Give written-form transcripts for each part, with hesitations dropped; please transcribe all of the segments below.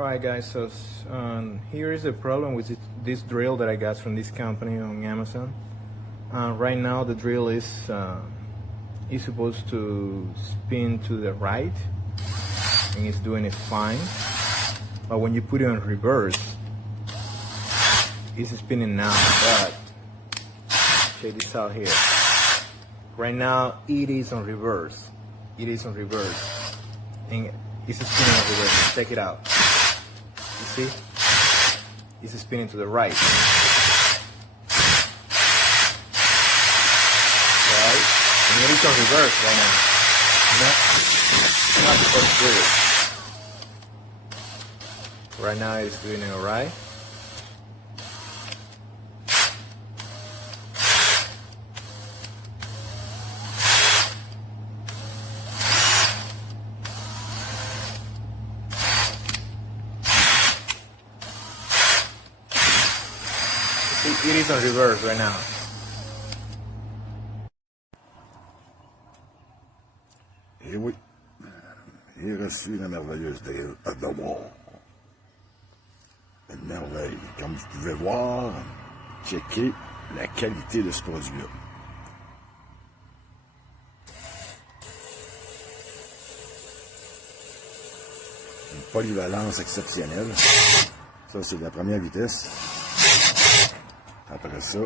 Alright guys, so here is the problem with this drill that I got from this company on Amazon. Right now the drill is supposed to spin to the right and it's doing it fine, but when you put it on reverse it's spinning now. But check this out here. Right now it is on reverse. It is on reverse and it's spinning on reverse. Check it out. You see? It's spinning to the right. Right? And it is on reverse right now. Not supposed to do it. Right now it's doing it alright. It is on reverse right now. Et oui, j'ai reçu la merveilleuse drill à DEWALT. Une merveille. Comme vous pouvez voir, checkez la qualité de ce produit-là. Une polyvalence exceptionnelle. Ça, c'est la première vitesse. Après ça,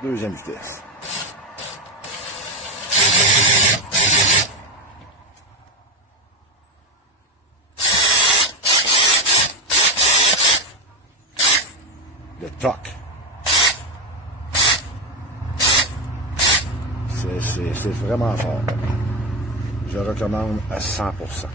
deuxième vitesse. Le toc. C'est vraiment fort. Je recommande à 100%.